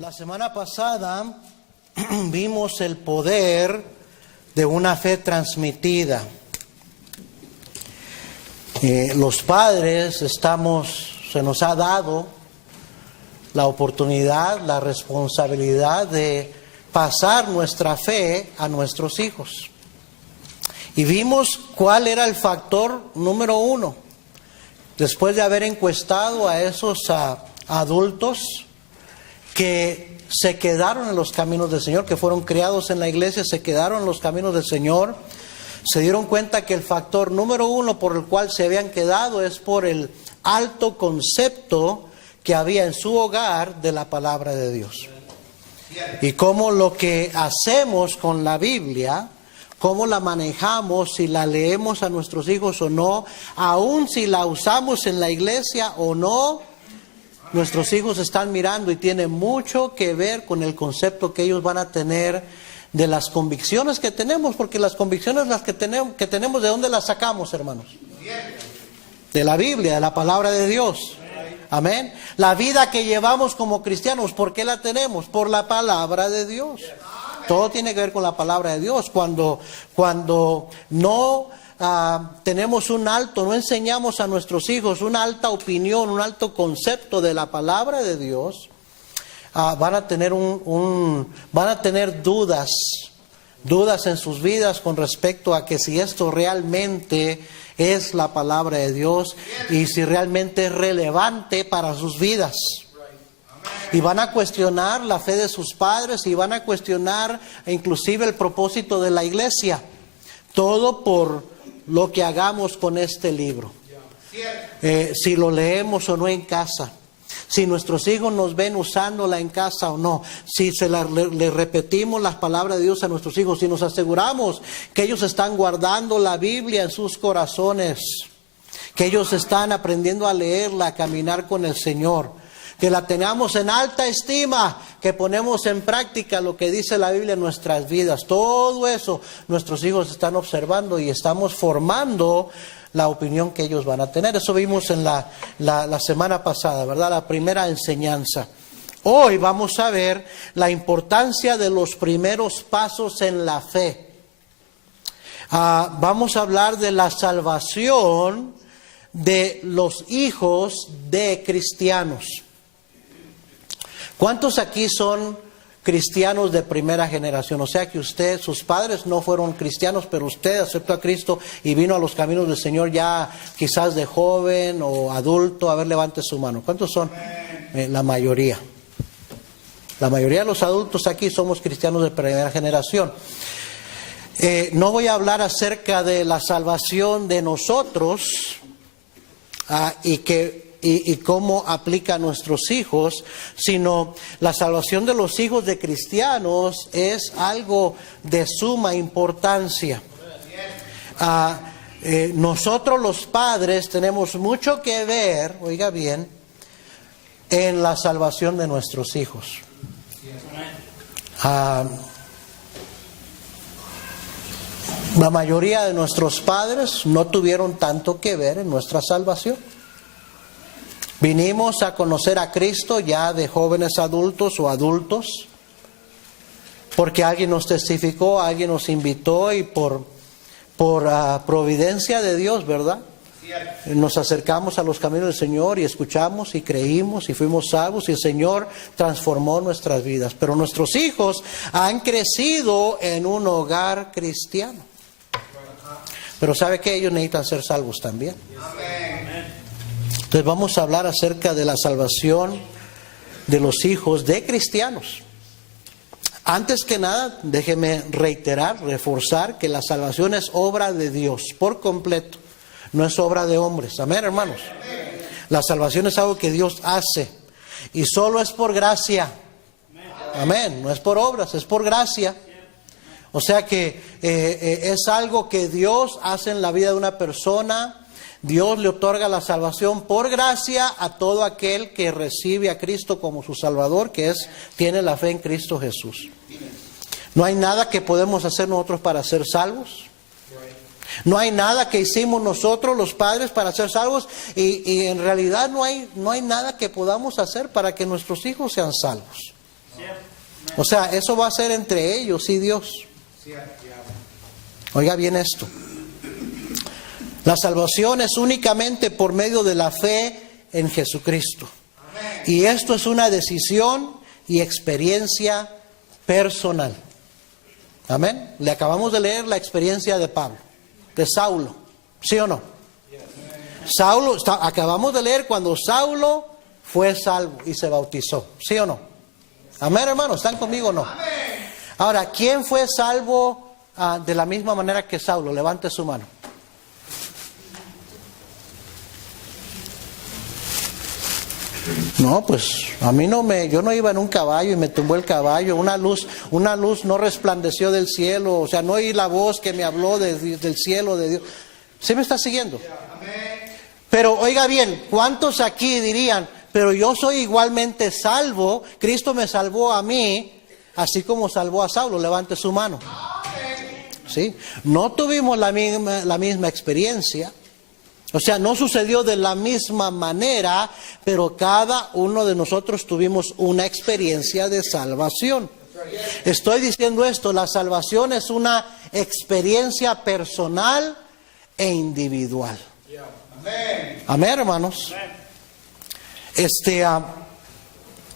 La semana pasada vimos el poder de una fe transmitida. Los padres se nos ha dado la oportunidad, la responsabilidad de pasar nuestra fe a nuestros hijos. Y vimos cuál era el factor número uno. Después de haber encuestado a esos adultos que se quedaron en los caminos del Señor, que fueron criados en la iglesia, se quedaron en los caminos del Señor, se dieron cuenta que el factor número uno por el cual se habían quedado es por el alto concepto que había en su hogar de la palabra de Dios. Y cómo lo que hacemos con la Biblia, cómo la manejamos, si la leemos a nuestros hijos o no, aun si la usamos en la iglesia o no, nuestros hijos están mirando y tiene mucho que ver con el concepto que ellos van a tener de las convicciones que tenemos, porque las convicciones las que tenemos, ¿de dónde las sacamos, hermanos? De la Biblia, de la palabra de Dios. Amén. La vida que llevamos como cristianos, ¿por qué la tenemos? Por la palabra de Dios. Todo tiene que ver con la palabra de Dios. Cuando no tenemos no enseñamos a nuestros hijos una alta opinión, un alto concepto de la palabra de Dios, van a tener dudas en sus vidas con respecto a que si esto realmente es la palabra de Dios y si realmente es relevante para sus vidas. Y van a cuestionar la fe de sus padres y van a cuestionar inclusive el propósito de la iglesia. Todo por lo que hagamos con este libro. Si lo leemos o no en casa. Si nuestros hijos nos ven usándola en casa o no. Si le repetimos las palabras de Dios a nuestros hijos. Si nos aseguramos que ellos están guardando la Biblia en sus corazones. Que ellos están aprendiendo a leerla, a caminar con el Señor. Que la tengamos en alta estima, que ponemos en práctica lo que dice la Biblia en nuestras vidas. Todo eso nuestros hijos están observando y estamos formando la opinión que ellos van a tener. Eso vimos en la semana pasada, ¿verdad? La primera enseñanza. Hoy vamos a ver la importancia de los primeros pasos en la fe. Vamos a hablar de la salvación de los hijos de cristianos. ¿Cuántos aquí son cristianos de primera generación? O sea que sus padres no fueron cristianos, pero usted aceptó a Cristo y vino a los caminos del Señor ya quizás de joven o adulto. A ver, levante su mano. ¿Cuántos son? La mayoría. La mayoría de los adultos aquí somos cristianos de primera generación. No voy a hablar acerca de la salvación de nosotros y cómo aplica a nuestros hijos, sino la salvación de los hijos de cristianos es algo de suma importancia. Nosotros los padres tenemos mucho que ver, oiga bien, en la salvación de nuestros hijos. La mayoría de nuestros padres no tuvieron tanto que ver en nuestra salvación. Vinimos a conocer a Cristo ya de jóvenes adultos o adultos, porque alguien nos testificó, alguien nos invitó y por providencia de Dios, ¿verdad? Nos acercamos a los caminos del Señor y escuchamos y creímos y fuimos salvos y el Señor transformó nuestras vidas. Pero nuestros hijos han crecido en un hogar cristiano. Pero ¿sabe qué? Ellos necesitan ser salvos también. Entonces vamos a hablar acerca de la salvación de los hijos de cristianos. Antes que nada, déjeme reforzar que la salvación es obra de Dios por completo, no es obra de hombres. Amén, hermanos. La salvación es algo que Dios hace y solo es por gracia. Amén, no es por obras, es por gracia. O sea que es algo que Dios hace en la vida de una persona. Dios le otorga la salvación por gracia a todo aquel que recibe a Cristo como su Salvador, tiene la fe en Cristo Jesús. No hay nada que podemos hacer nosotros para ser salvos. No hay nada que hicimos nosotros los padres para ser salvos y en realidad no hay nada que podamos hacer para que nuestros hijos sean salvos. O sea, eso va a ser entre ellos y Dios. Oiga bien esto. La salvación es únicamente por medio de la fe en Jesucristo. Y esto es una decisión y experiencia personal. Amén. Le acabamos de leer la experiencia de Pablo, de Saulo. ¿Sí o no? Acabamos de leer cuando Saulo fue salvo y se bautizó. ¿Sí o no? Amén, hermanos. ¿Están conmigo o no? Ahora, ¿quién fue salvo de la misma manera que Saulo? Levante su mano. No, pues a mí yo no iba en un caballo y me tumbó el caballo, una luz no resplandeció del cielo, o sea, no oí la voz que me habló del cielo de Dios. ¿Sí me está siguiendo? Pero oiga bien, ¿cuántos aquí dirían, pero yo soy igualmente salvo, Cristo me salvó a mí, así como salvó a Saulo? Levante su mano. ¿Sí? No tuvimos la misma experiencia. O sea, no sucedió de la misma manera, pero cada uno de nosotros tuvimos una experiencia de salvación. Estoy diciendo esto, la salvación es una experiencia personal e individual. Amén, hermanos.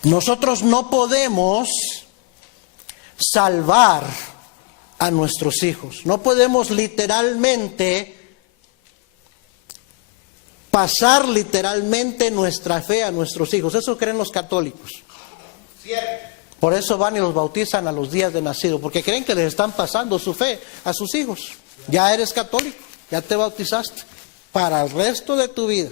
Nosotros no podemos salvar a nuestros hijos. No podemos pasar literalmente nuestra fe a nuestros hijos. Eso creen los católicos. Por eso van y los bautizan a los días de nacido, porque creen que les están pasando su fe a sus hijos. Ya eres católico, ya te bautizaste para el resto de tu vida.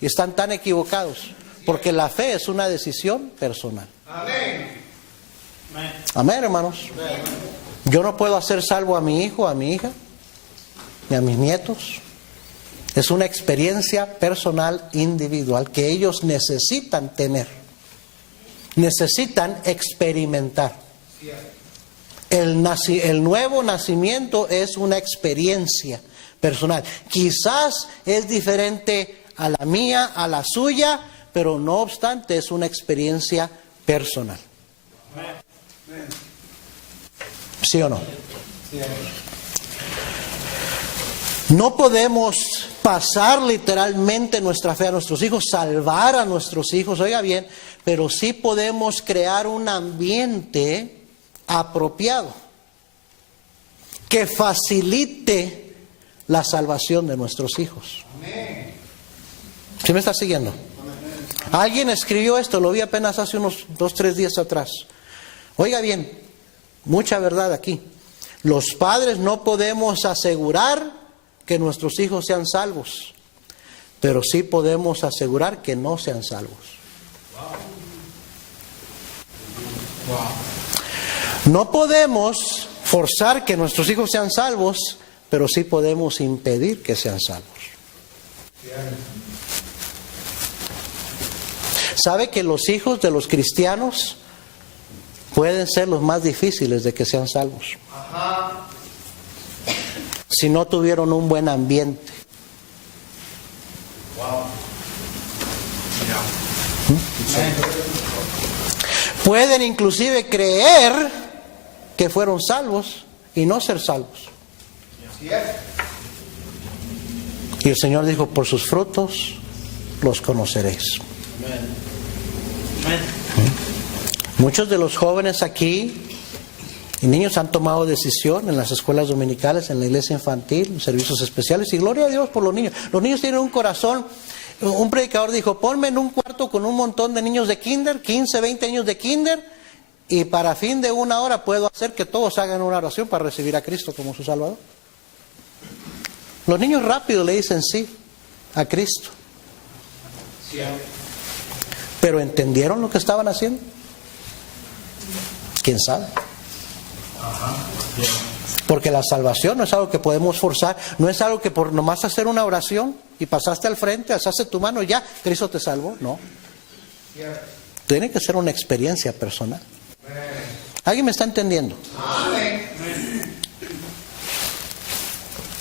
Y están tan equivocados, porque la fe es una decisión personal. Amén, hermanos. Yo no puedo hacer salvo a mi hijo, a mi hija, ni a mis nietos. Es una experiencia personal, individual, que ellos necesitan tener. Necesitan experimentar. El nuevo nacimiento es una experiencia personal. Quizás es diferente a la mía, a la suya, pero no obstante es una experiencia personal. ¿Sí o no? No podemos pasar literalmente nuestra fe a nuestros hijos, salvar a nuestros hijos, oiga bien, pero sí podemos crear un ambiente apropiado que facilite la salvación de nuestros hijos. ¿Sí me está siguiendo? Alguien escribió esto, lo vi apenas hace unos 2-3 días atrás. Oiga bien, mucha verdad aquí. Los padres no podemos asegurar que nuestros hijos sean salvos, pero sí podemos asegurar que no sean salvos. No podemos forzar que nuestros hijos sean salvos, pero sí podemos impedir que sean salvos. ¿Sabe que los hijos de los cristianos pueden ser los más difíciles de que sean salvos? Si no tuvieron un buen ambiente. Pueden inclusive creer que fueron salvos y no ser salvos. Y el Señor dijo, por sus frutos los conoceréis. Muchos de los jóvenes aquí y niños han tomado decisión en las escuelas dominicales, en la iglesia infantil, en servicios especiales, y gloria a Dios por los niños. Los niños tienen un corazón. Un predicador dijo, ponme en un cuarto con un montón de niños de kinder, 15, 20 niños de kinder, y para fin de 1 hora puedo hacer que todos hagan una oración para recibir a Cristo como su Salvador. Los niños rápido le dicen sí a Cristo. Pero ¿entendieron lo que estaban haciendo? ¿Quién sabe? Porque la salvación no es algo que podemos forzar, no es algo que por nomás hacer una oración y pasaste al frente, alzaste tu mano, ya, Cristo te salvó. No. Tiene que ser una experiencia personal. ¿Alguien me está entendiendo?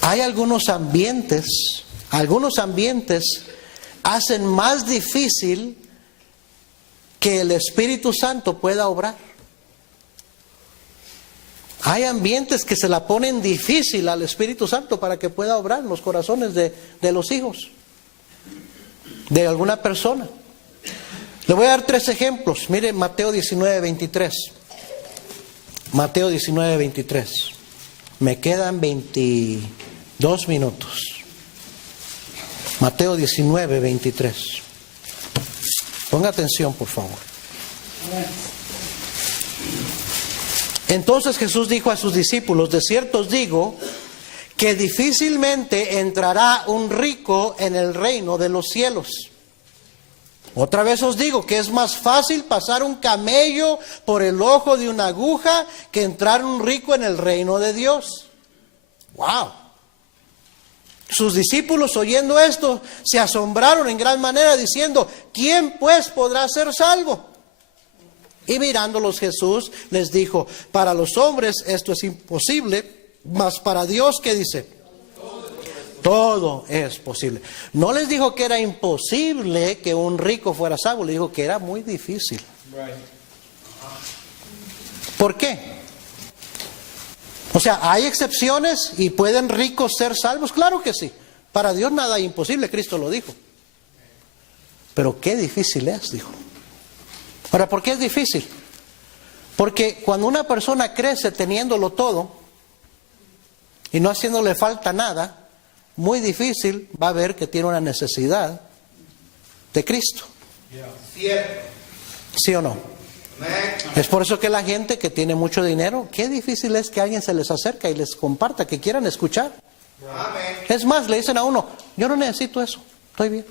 Hay algunos ambientes hacen más difícil que el Espíritu Santo pueda obrar. Hay ambientes que se la ponen difícil al Espíritu Santo para que pueda obrar en los corazones de los hijos, de alguna persona. Le voy a dar 3 ejemplos. Mire Mateo 19:23. Mateo 19:23. Me quedan 22 minutos. Mateo 19:23. Ponga atención, por favor. Entonces Jesús dijo a sus discípulos: de cierto os digo que difícilmente entrará un rico en el reino de los cielos. Otra vez os digo que es más fácil pasar un camello por el ojo de una aguja que entrar un rico en el reino de Dios. ¡Wow! Sus discípulos, oyendo esto, se asombraron en gran manera, diciendo: ¿quién pues podrá ser salvo? Y mirándolos Jesús les dijo: para los hombres esto es imposible, mas para Dios, ¿qué dice? Todo es posible. No les dijo que era imposible que un rico fuera salvo, le dijo que era muy difícil. ¿Por qué? O sea, ¿hay excepciones y pueden ricos ser salvos? Claro que sí. Para Dios nada es imposible, Cristo lo dijo. Pero qué difícil es, dijo. Ahora, ¿por qué es difícil? Porque cuando una persona crece teniéndolo todo y no haciéndole falta nada, muy difícil va a ver que tiene una necesidad de Cristo. ¿Sí o no? Es por eso que la gente que tiene mucho dinero, qué difícil es que alguien se les acerque y les comparta, que quieran escuchar. Es más, le dicen a uno: yo no necesito eso, estoy bien.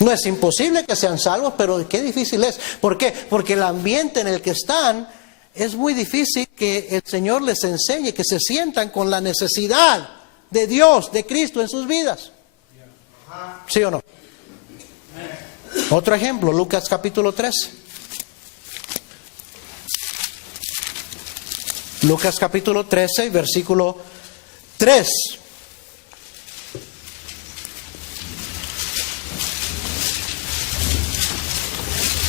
No es imposible que sean salvos, pero qué difícil es. ¿Por qué? Porque el ambiente en el que están es muy difícil que el Señor les enseñe, que se sientan con la necesidad de Dios, de Cristo en sus vidas. ¿Sí o no? Otro ejemplo, Lucas capítulo 13. Lucas capítulo 13, versículo 3.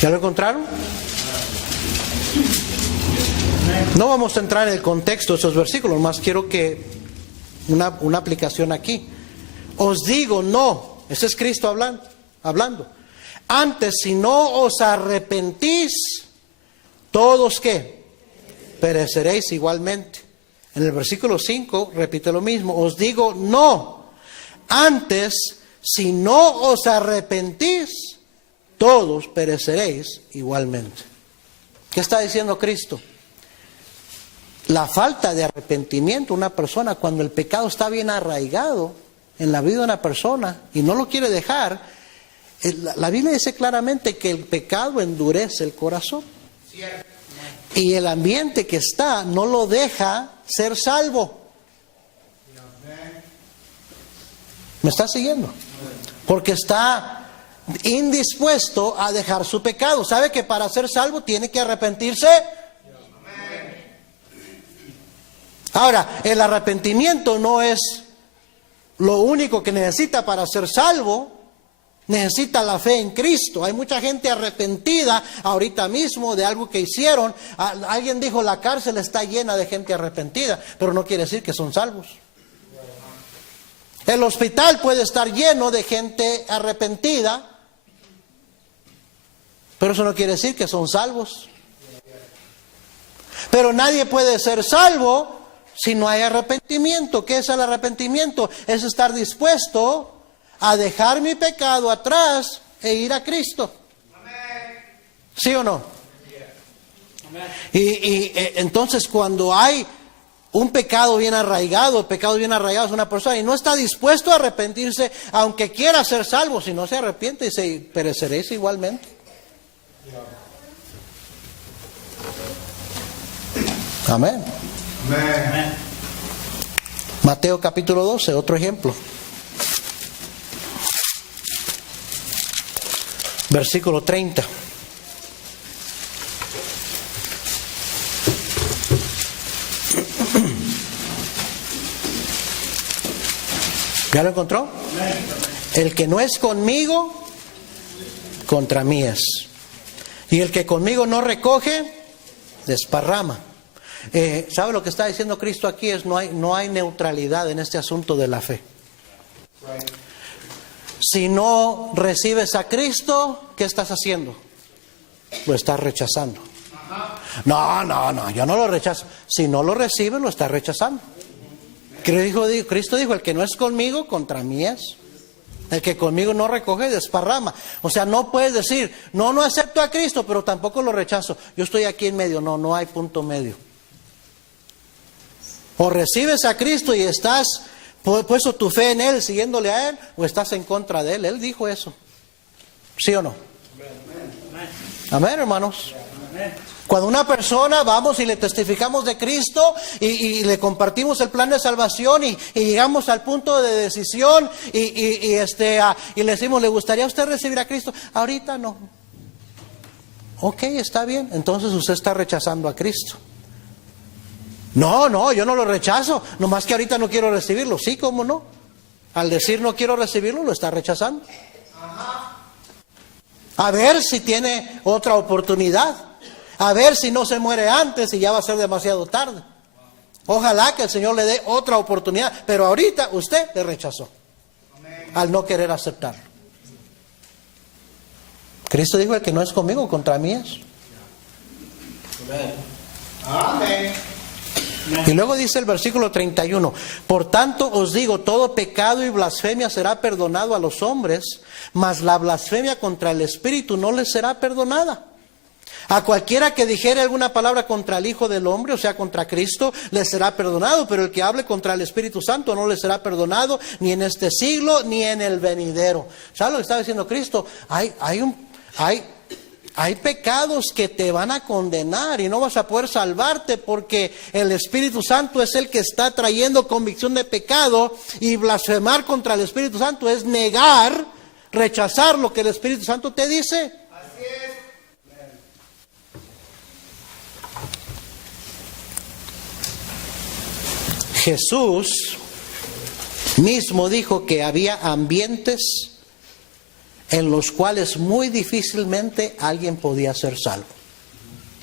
¿Ya lo encontraron? No vamos a entrar en el contexto de esos versículos, más quiero que una aplicación aquí. Os digo, no, ese es Cristo hablando. Antes, si no os arrepentís, todos ¿qué? Pereceréis igualmente. En el versículo 5 repite lo mismo: os digo, no. Antes, si no os arrepentís, todos pereceréis igualmente. ¿Qué está diciendo Cristo? La falta de arrepentimiento, una persona, cuando el pecado está bien arraigado en la vida de una persona y no lo quiere dejar, la Biblia dice claramente que el pecado endurece el corazón. Y el ambiente que está no lo deja ser salvo. ¿Me está siguiendo? Porque está indispuesto a dejar su pecado. ¿Sabe que para ser salvo tiene que arrepentirse? Ahora, el arrepentimiento no es lo único que necesita para ser salvo. Necesita la fe en Cristo. Hay mucha gente arrepentida ahorita mismo de algo que hicieron. Alguien dijo: la cárcel está llena de gente arrepentida, pero no quiere decir que son salvos. El hospital puede estar lleno de gente arrepentida, pero eso no quiere decir que son salvos. Pero nadie puede ser salvo si no hay arrepentimiento. ¿Qué es el arrepentimiento? Es estar dispuesto a dejar mi pecado atrás e ir a Cristo. ¿Sí o no? Y entonces cuando hay un pecado bien arraigado, es una persona y no está dispuesto a arrepentirse, aunque quiera ser salvo, si no se arrepiente, dice: pereceréis igualmente. Amén. Amén. Mateo capítulo 12, otro ejemplo. Versículo 30. ¿Ya lo encontró? El que no es conmigo, contra mí es. Y el que conmigo no recoge, desparrama. ¿Sabe lo que está diciendo Cristo aquí? Es no hay neutralidad en este asunto de la fe. Si no recibes a Cristo, ¿qué estás haciendo? Lo estás rechazando. No, yo no lo rechazo. Si no lo recibes, lo estás rechazando. Cristo dijo, el que no es conmigo, contra mí es. El que conmigo no recoge, desparrama. O sea, no puedes decir, no acepto a Cristo, pero tampoco lo rechazo. Yo estoy aquí en medio. No hay punto medio. O recibes a Cristo y estás puesto tu fe en Él, siguiéndole a Él, o estás en contra de Él. Él dijo eso. ¿Sí o no? Amén, hermanos. Cuando una persona vamos y le testificamos de Cristo y le compartimos el plan de salvación y llegamos al punto de decisión y le decimos, ¿le gustaría a usted recibir a Cristo? Ahorita no. Ok, está bien. Entonces usted está rechazando a Cristo. No, yo no lo rechazo. Nomás que ahorita no quiero recibirlo. Sí, ¿cómo no? Al decir no quiero recibirlo, lo está rechazando. A ver si tiene otra oportunidad. A ver si no se muere antes y ya va a ser demasiado tarde. Ojalá que el Señor le dé otra oportunidad. Pero ahorita usted le rechazó. Al no querer aceptarlo. Cristo dijo, el que no es conmigo, contra mí es. Amén. Y luego dice el versículo 31, por tanto os digo, todo pecado y blasfemia será perdonado a los hombres, mas la blasfemia contra el Espíritu no les será perdonada. A cualquiera que dijere alguna palabra contra el Hijo del Hombre, o sea, contra Cristo, le será perdonado, pero el que hable contra el Espíritu Santo no le será perdonado, ni en este siglo, ni en el venidero. ¿Sabes lo que está diciendo Cristo? Hay pecados que te van a condenar y no vas a poder salvarte porque el Espíritu Santo es el que está trayendo convicción de pecado, y blasfemar contra el Espíritu Santo es negar, rechazar lo que el Espíritu Santo te dice. Así es. Jesús mismo dijo que había ambientes en los cuales muy difícilmente alguien podía ser salvo.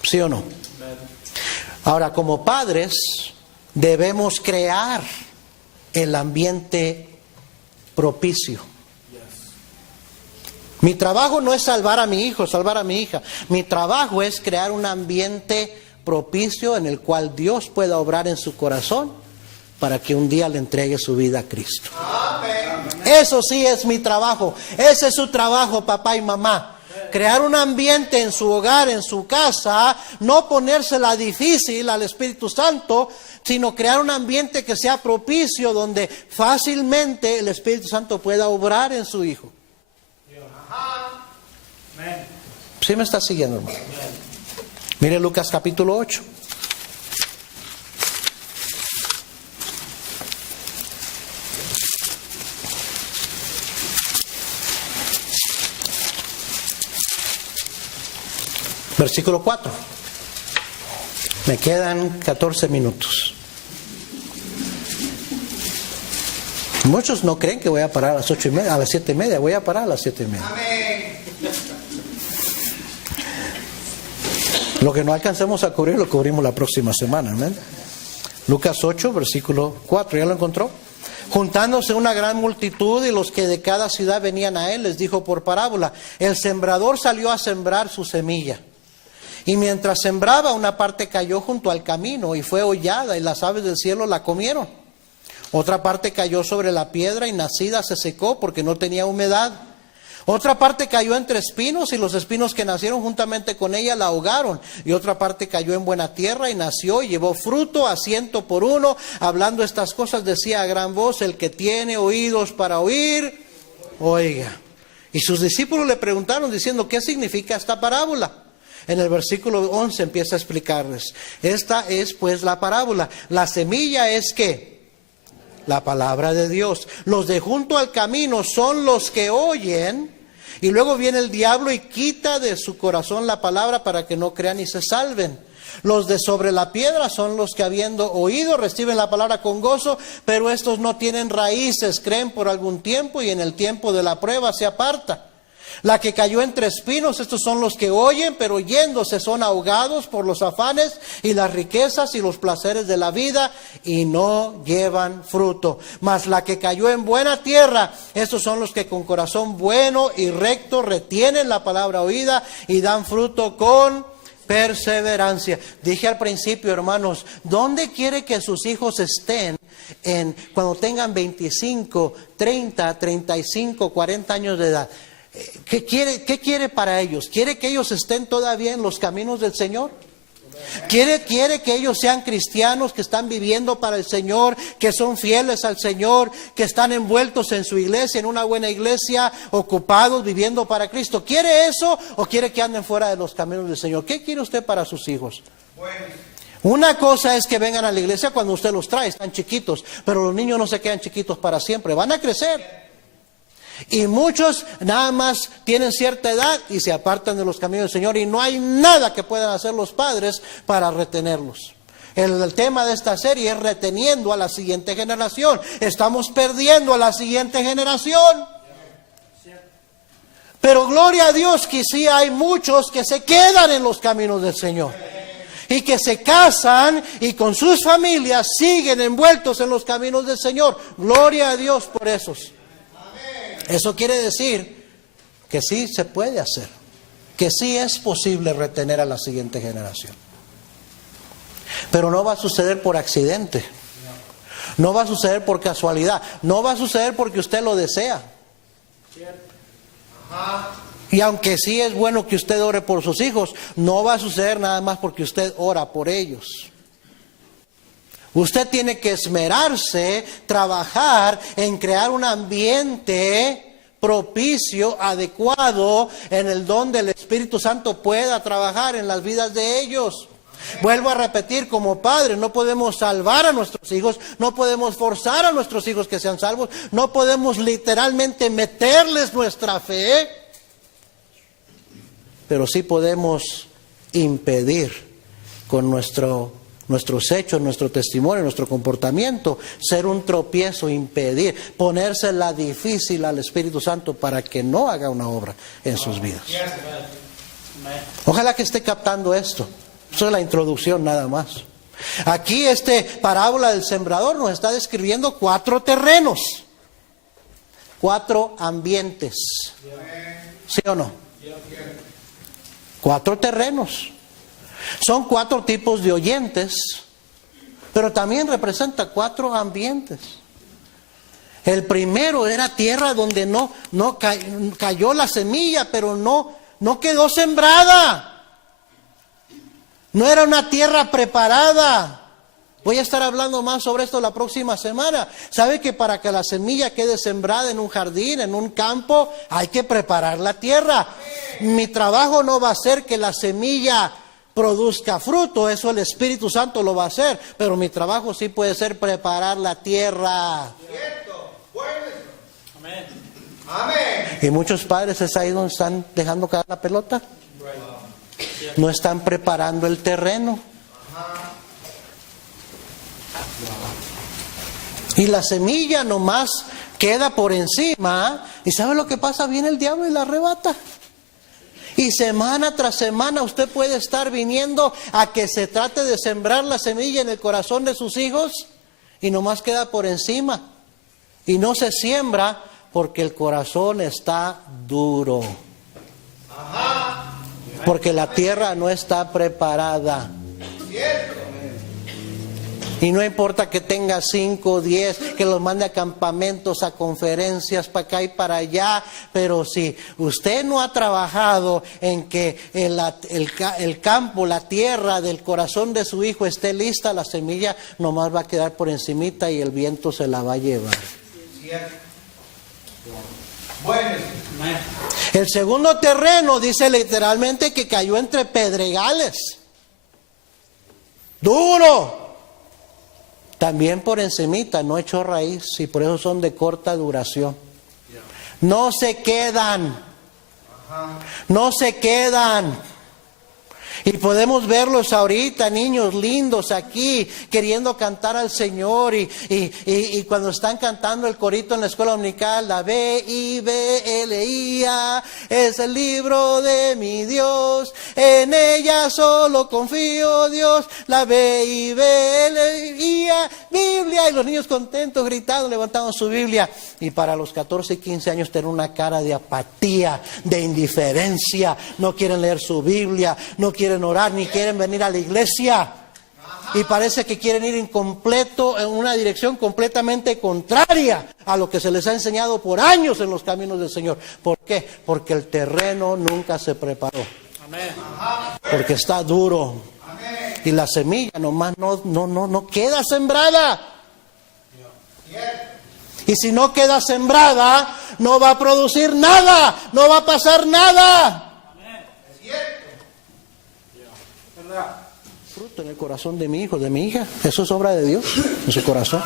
¿Sí o no? Ahora, como padres, debemos crear el ambiente propicio. Mi trabajo no es salvar a mi hijo, salvar a mi hija. Mi trabajo es crear un ambiente propicio en el cual Dios pueda obrar en su corazón para que un día le entregue su vida a Cristo. Eso sí es mi trabajo. Ese es su trabajo, papá y mamá. Crear un ambiente en su hogar, en su casa, no ponérsela difícil al Espíritu Santo, sino crear un ambiente que sea propicio, donde fácilmente el Espíritu Santo pueda obrar en su hijo. ¿Sí me está siguiendo, hermano? Mire Lucas capítulo 8. Versículo 4. Me quedan 14 minutos. Muchos no creen que voy a parar a las 8:30, a las 7:30. Voy a parar a las 7:30. Amén. Lo que no alcancemos a cubrir, lo cubrimos la próxima semana. ¿Amén? Lucas 8, versículo 4. ¿Ya lo encontró? Juntándose una gran multitud y los que de cada ciudad venían a él, les dijo por parábola: el sembrador salió a sembrar su semilla. Y mientras sembraba, una parte cayó junto al camino y fue hollada, y las aves del cielo la comieron. Otra parte cayó sobre la piedra y nacida se secó porque no tenía humedad. Otra parte cayó entre espinos y los espinos que nacieron juntamente con ella la ahogaron. Y otra parte cayó en buena tierra y nació y llevó fruto a 100 por uno. Hablando estas cosas decía a gran voz: el que tiene oídos para oír, oiga. Y sus discípulos le preguntaron diciendo: ¿qué significa esta parábola? En el versículo 11 empieza a explicarles. Esta es pues la parábola. La semilla es ¿qué? La palabra de Dios. Los de junto al camino son los que oyen, y luego viene el diablo y quita de su corazón la palabra para que no crean y se salven. Los de sobre la piedra son los que, habiendo oído, reciben la palabra con gozo, pero estos no tienen raíces, creen por algún tiempo y en el tiempo de la prueba se aparta. La que cayó entre espinos, estos son los que oyen, pero yéndose son ahogados por los afanes y las riquezas y los placeres de la vida y no llevan fruto. Mas la que cayó en buena tierra, estos son los que con corazón bueno y recto retienen la palabra oída y dan fruto con perseverancia. Dije al principio, hermanos, ¿dónde quiere que sus hijos estén cuando tengan 25, 30, 35, 40 años de edad? ¿Qué quiere para ellos? ¿Quiere que ellos estén todavía en los caminos del Señor? ¿Quiere que ellos sean cristianos, que están viviendo para el Señor, que son fieles al Señor, que están envueltos en su iglesia, en una buena iglesia, ocupados, viviendo para Cristo? ¿Quiere eso o quiere que anden fuera de los caminos del Señor? ¿Qué quiere usted para sus hijos? Una cosa es que vengan a la iglesia cuando usted los trae, están chiquitos, pero los niños no se quedan chiquitos para siempre, van a crecer. Y muchos nada más tienen cierta edad y se apartan de los caminos del Señor y no hay nada que puedan hacer los padres para retenerlos. El tema de esta serie es reteniendo a la siguiente generación. Estamos perdiendo a la siguiente generación. Pero gloria a Dios que sí hay muchos que se quedan en los caminos del Señor. Y que se casan y con sus familias siguen envueltos en los caminos del Señor. Gloria a Dios por esos. Eso quiere decir que sí se puede hacer, que sí es posible retener a la siguiente generación. Pero no va a suceder por accidente, no va a suceder por casualidad, no va a suceder porque usted lo desea. Y aunque sí es bueno que usted ore por sus hijos, no va a suceder nada más porque usted ora por ellos. Usted tiene que esmerarse, trabajar en crear un ambiente propicio, adecuado, en el donde el Espíritu Santo pueda trabajar en las vidas de ellos. Vuelvo a repetir, como padres no podemos salvar a nuestros hijos, no podemos forzar a nuestros hijos que sean salvos, no podemos literalmente meterles nuestra fe, pero sí podemos impedir con nuestros hechos, nuestro testimonio, nuestro comportamiento, ser un tropiezo, impedir, ponérsela difícil al Espíritu Santo para que no haga una obra en sus vidas. Ojalá que esté captando esto. Eso es la introducción nada más. Aquí parábola del sembrador nos está describiendo 4 terrenos, 4 ambientes. ¿Sí o no? 4 terrenos. Son 4 tipos de oyentes, pero también representa 4 ambientes. El primero era tierra donde no cayó la semilla, pero no quedó sembrada. No era una tierra preparada. Voy a estar hablando más sobre esto la próxima semana. ¿Sabe que para que la semilla quede sembrada en un jardín, en un campo, hay que preparar la tierra? Mi trabajo no va a ser que la semilla produzca fruto, eso el Espíritu Santo lo va a hacer, pero mi trabajo sí puede ser preparar la tierra. Cierto. Bueno. Amén. Amén. Y muchos padres es ahí donde están dejando caer la pelota. No están preparando el terreno. Y la semilla nomás queda por encima. ¿Y sabe lo que pasa? Viene el diablo y la arrebata. Y semana tras semana usted puede estar viniendo a que se trate de sembrar la semilla en el corazón de sus hijos y nomás queda por encima. Y no se siembra porque el corazón está duro. Porque la tierra no está preparada. Y no importa que tenga 5 o 10, que los mande a campamentos, a conferencias, para acá y para allá. Pero si usted no ha trabajado en que el campo, la tierra del corazón de su hijo esté lista, la semilla nomás va a quedar por encimita y el viento se la va a llevar. Bueno. El segundo terreno dice literalmente que cayó entre pedregales. Duro. También por encimita, no echó raíz y por eso son de corta duración. No se quedan. No se quedan. Y podemos verlos ahorita, niños lindos aquí, queriendo cantar al Señor. Y cuando están cantando el corito en la escuela dominical, la Biblia es el libro de mi Dios. En ella solo confío, Dios. La Biblia. Y los niños contentos, gritando, levantando su Biblia. Y para los 14 y 15 años tienen una cara de apatía, de indiferencia. No quieren leer su Biblia, no quieren orar, ni quieren venir a la iglesia. Y parece que quieren ir en una dirección completamente contraria a lo que se les ha enseñado por años en los caminos del Señor. ¿Por qué? Porque el terreno nunca se preparó. Porque está duro. Y la semilla nomás no queda sembrada. Y si no queda sembrada, no va a producir nada, no va a pasar nada. Fruto en el corazón de mi hijo, de mi hija, eso es obra de Dios, en su corazón.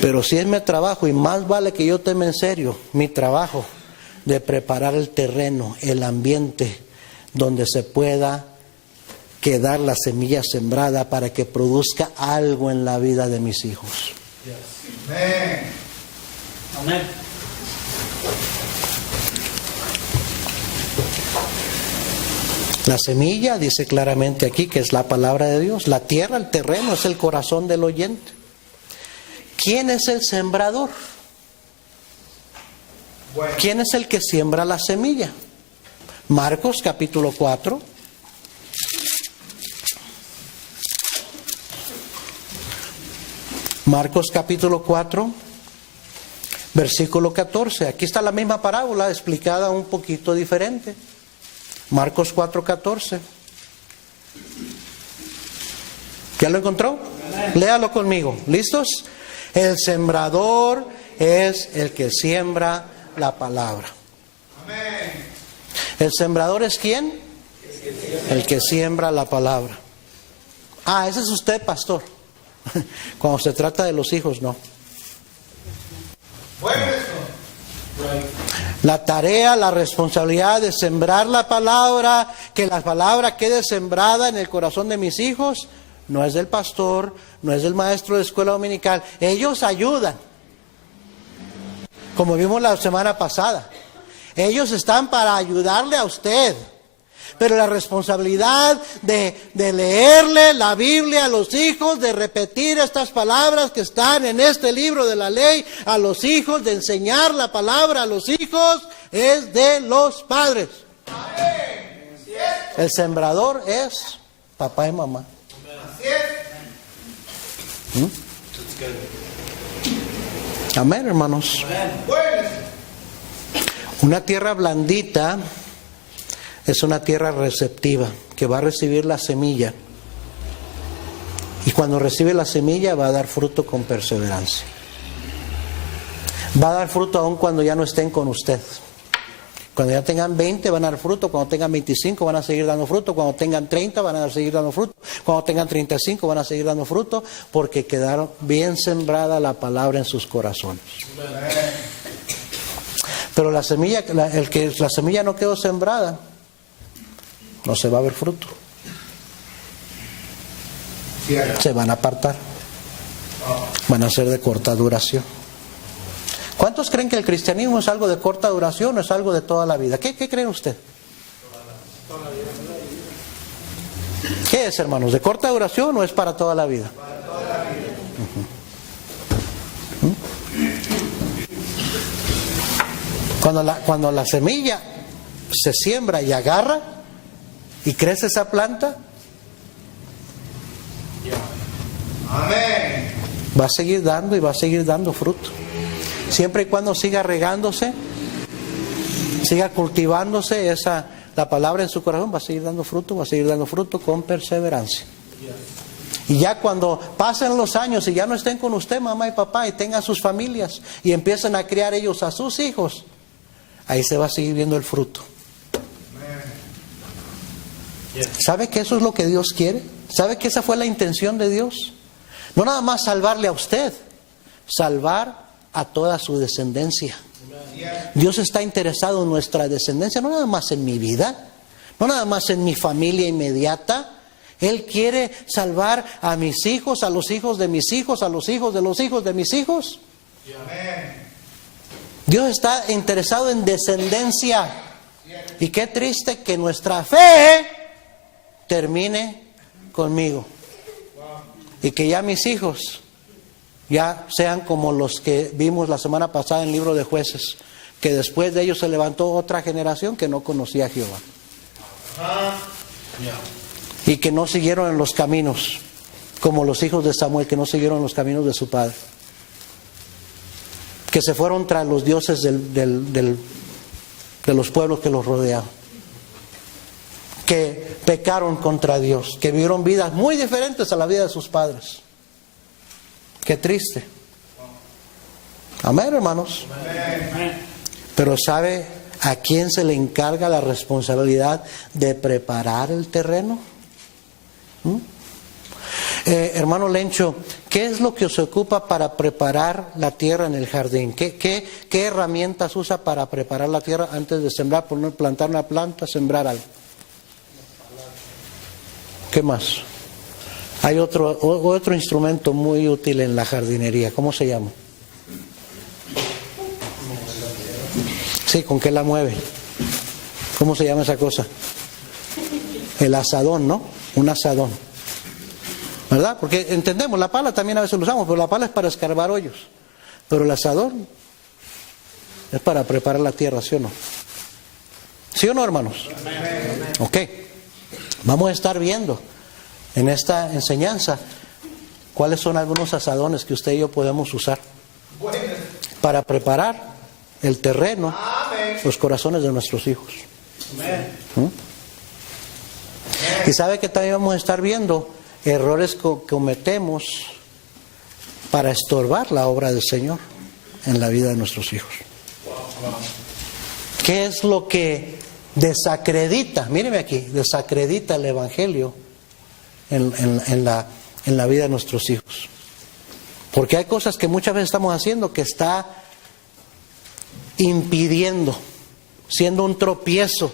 Pero si es mi trabajo, y más vale que yo tome en serio mi trabajo de preparar el terreno, el ambiente, donde se pueda quedar la semilla sembrada para que produzca algo en la vida de mis hijos. Amén. Amén. La semilla dice claramente aquí que es la palabra de Dios. La tierra, el terreno, es el corazón del oyente. ¿Quién es el sembrador? ¿Quién es el que siembra la semilla? Marcos capítulo 4. Marcos capítulo 4, versículo 14. Aquí está la misma parábola explicada un poquito diferente. Marcos 4:14. ¿Ya lo encontró? Léalo conmigo. ¿Listos? El sembrador es el que siembra la palabra. ¿El sembrador es quién? El que siembra la palabra. Ah, ese es usted, pastor. Cuando se trata de los hijos, no. La tarea, la responsabilidad de sembrar la palabra, que la palabra quede sembrada en el corazón de mis hijos, no es del pastor, no es del maestro de escuela dominical. Ellos ayudan, como vimos la semana pasada. Ellos están para ayudarle a usted. Pero la responsabilidad de leerle la Biblia a los hijos, de repetir estas palabras que están en este libro de la ley a los hijos, de enseñar la palabra a los hijos, es de los padres. El sembrador es papá y mamá. Amén, hermanos. Una tierra blandita es una tierra receptiva que va a recibir la semilla. Y cuando recibe la semilla va a dar fruto con perseverancia. Va a dar fruto aun cuando ya no estén con usted. Cuando ya tengan 20 van a dar fruto, cuando tengan 25 van a seguir dando fruto, cuando tengan 30 van a seguir dando fruto, cuando tengan 35 van a seguir dando fruto, porque quedaron bien sembrada la palabra en sus corazones. Pero la semilla, la semilla no quedó sembrada, no se va a ver fruto. Se van a apartar. Van a ser de corta duración. ¿Cuántos creen que el cristianismo es algo de corta duración o es algo de toda la vida? ¿Qué cree usted? ¿Qué es, hermanos? ¿De corta duración o es para toda la vida? Cuando la semilla se siembra y agarra y crece esa planta, Amén. va a seguir dando y va a seguir dando fruto. Siempre y cuando siga regándose, siga cultivándose la palabra en su corazón, va a seguir dando fruto con perseverancia. Y ya cuando pasen los años y ya no estén con usted, mamá y papá, y tengan sus familias y empiecen a criar ellos a sus hijos, ahí se va a seguir viendo el fruto. ¿Sabe que eso es lo que Dios quiere? ¿Sabe que esa fue la intención de Dios? No nada más salvarle a usted, salvar a toda su descendencia. Dios está interesado en nuestra descendencia, no nada más en mi vida, no nada más en mi familia inmediata. Él quiere salvar a mis hijos, a los hijos de mis hijos, a los hijos de mis hijos. Dios está interesado en descendencia. Y qué triste que nuestra fe termine conmigo. Y que ya mis hijos ya sean como los que vimos la semana pasada en el libro de Jueces, que después de ellos se levantó otra generación que no conocía a Jehová. Y que no siguieron en los caminos, como los hijos de Samuel, que no siguieron los caminos de su padre. Que se fueron tras los dioses de los pueblos que los rodeaban. Que pecaron contra Dios, que vivieron vidas muy diferentes a la vida de sus padres. Qué triste. Amén, hermanos. Pero ¿sabe a quién se le encarga la responsabilidad de preparar el terreno? Hermano Lencho, ¿qué es lo que se ocupa para preparar la tierra en el jardín? ¿Qué herramientas usa para preparar la tierra antes de sembrar, plantar una planta, sembrar algo? ¿Qué más? Hay otro instrumento muy útil en la jardinería. ¿Cómo se llama? Sí, ¿con qué la mueve? ¿Cómo se llama esa cosa? El asadón, ¿no? Un asadón. ¿Verdad? Porque entendemos, la pala también a veces lo usamos, pero la pala es para escarbar hoyos. Pero el asadón es para preparar la tierra, ¿sí o no? ¿Sí o no, hermanos? Ok. Vamos a estar viendo en esta enseñanza cuáles son algunos asadones que usted y yo podemos usar para preparar el terreno, los corazones de nuestros hijos. Y sabe que también vamos a estar viendo errores que cometemos para estorbar la obra del Señor en la vida de nuestros hijos. ¿Qué es lo que desacredita? Míreme aquí, desacredita el Evangelio en la vida de nuestros hijos. Porque hay cosas que muchas veces estamos haciendo que está impidiendo, siendo un tropiezo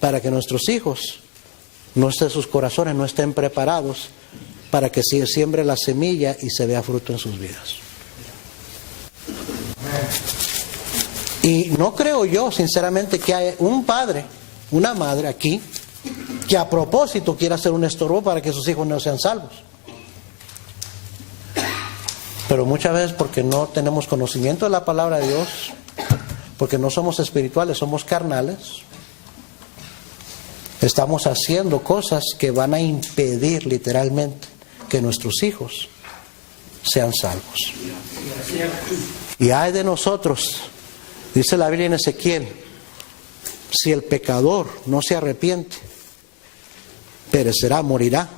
para que nuestros hijos sus corazones no estén preparados para que se siembre la semilla y se vea fruto en sus vidas. Y no creo yo, sinceramente, que hay un padre, una madre aquí, que a propósito quiera hacer un estorbo para que sus hijos no sean salvos. Pero muchas veces porque no tenemos conocimiento de la palabra de Dios, porque no somos espirituales, somos carnales, estamos haciendo cosas que van a impedir literalmente que nuestros hijos sean salvos. Y ay de nosotros, dice la Biblia en Ezequiel, si el pecador no se arrepiente, perecerá, morirá,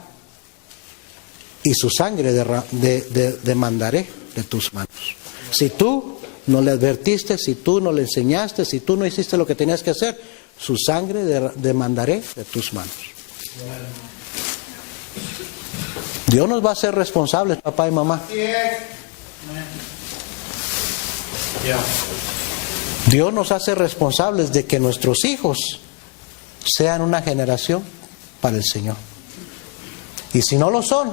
y su sangre demandaré de tus manos. Si tú no le advertiste, si tú no le enseñaste, si tú no hiciste lo que tenías que hacer, su sangre demandaré de tus manos. Dios nos va a hacer responsables, papá y mamá. Dios nos hace responsables de que nuestros hijos sean una generación para el Señor. Y si no lo son,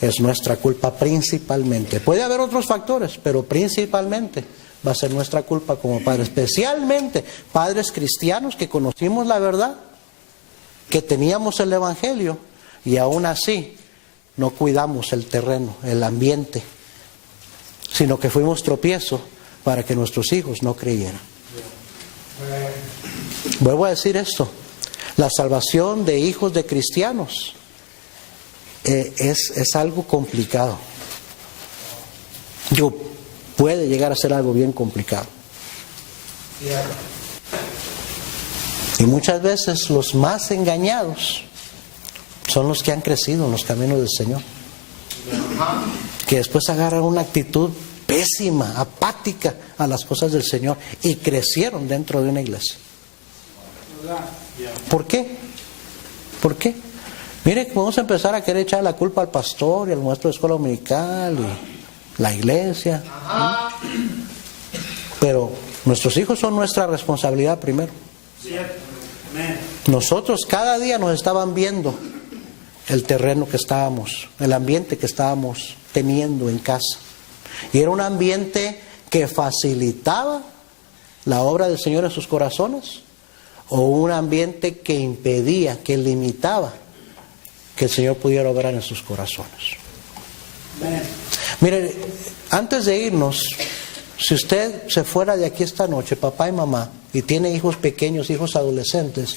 es nuestra culpa principalmente. Puede haber otros factores, pero principalmente va a ser nuestra culpa como padres, especialmente padres cristianos que conocimos la verdad, que teníamos el Evangelio y aún así no cuidamos el terreno, el ambiente, sino que fuimos tropiezo para que nuestros hijos no creyeran. Vuelvo a decir esto, la salvación de hijos de cristianos es algo complicado. Puede llegar a ser algo bien complicado. Y muchas veces los más engañados son los que han crecido en los caminos del Señor, que después agarran una actitud pésima, apática a las cosas del Señor y crecieron dentro de una iglesia. ¿Por qué? ¿Por qué? Mire, vamos a empezar a querer echar la culpa al pastor y al maestro de escuela dominical y la iglesia, ¿no? Pero nuestros hijos son nuestra responsabilidad primero. Nosotros cada día nos estaban viendo el terreno que estábamos, el ambiente que estábamos teniendo en casa. Y era un ambiente que facilitaba la obra del Señor en sus corazones, o un ambiente que impedía, que limitaba que el Señor pudiera obrar en sus corazones. Mire, antes de irnos, si usted se fuera de aquí esta noche, papá y mamá, y tiene hijos pequeños, hijos adolescentes,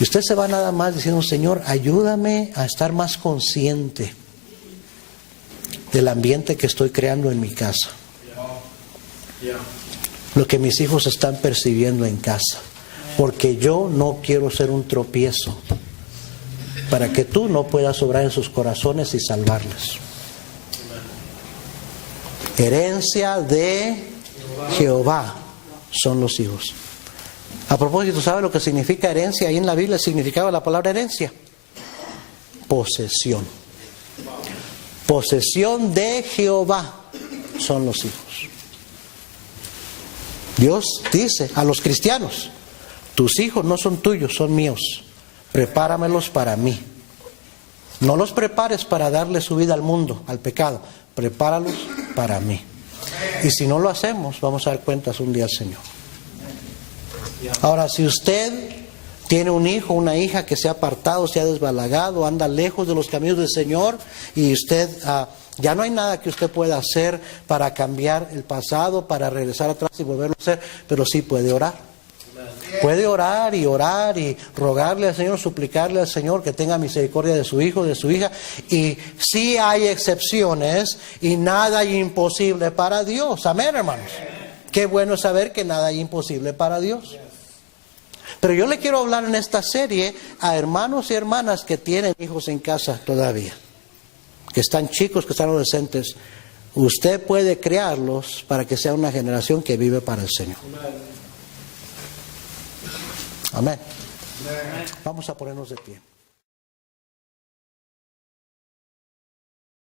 y usted se va nada más diciendo, Señor, ayúdame a estar más consciente del ambiente que estoy creando en mi casa, lo que mis hijos están percibiendo en casa, porque yo no quiero ser un tropiezo para que tú no puedas obrar en sus corazones y salvarles. Herencia de Jehová son los hijos. A propósito, ¿sabe lo que significa herencia? Ahí en la Biblia significaba la palabra herencia: posesión. Posesión de Jehová son los hijos. Dios dice a los cristianos: tus hijos no son tuyos, son míos. Prepáramelos para mí. No los prepares para darle su vida al mundo, al pecado. Prepáralos para mí. Y si no lo hacemos, vamos a dar cuentas un día al Señor. Ahora, si usted tiene un hijo, una hija que se ha apartado, se ha desbalagado, anda lejos de los caminos del Señor, y usted ya no hay nada que usted pueda hacer para cambiar el pasado, para regresar atrás y volverlo a hacer, pero sí puede orar. Puede orar y rogarle al Señor, suplicarle al Señor que tenga misericordia de su hijo, de su hija. Y sí hay excepciones y nada hay imposible para Dios. Amén, hermanos. Qué bueno saber que nada hay imposible para Dios. Pero yo le quiero hablar en esta serie a hermanos y hermanas que tienen hijos en casa todavía, que están chicos, que están adolescentes. Usted puede criarlos para que sea una generación que vive para el Señor. Amén. Vamos a ponernos de pie.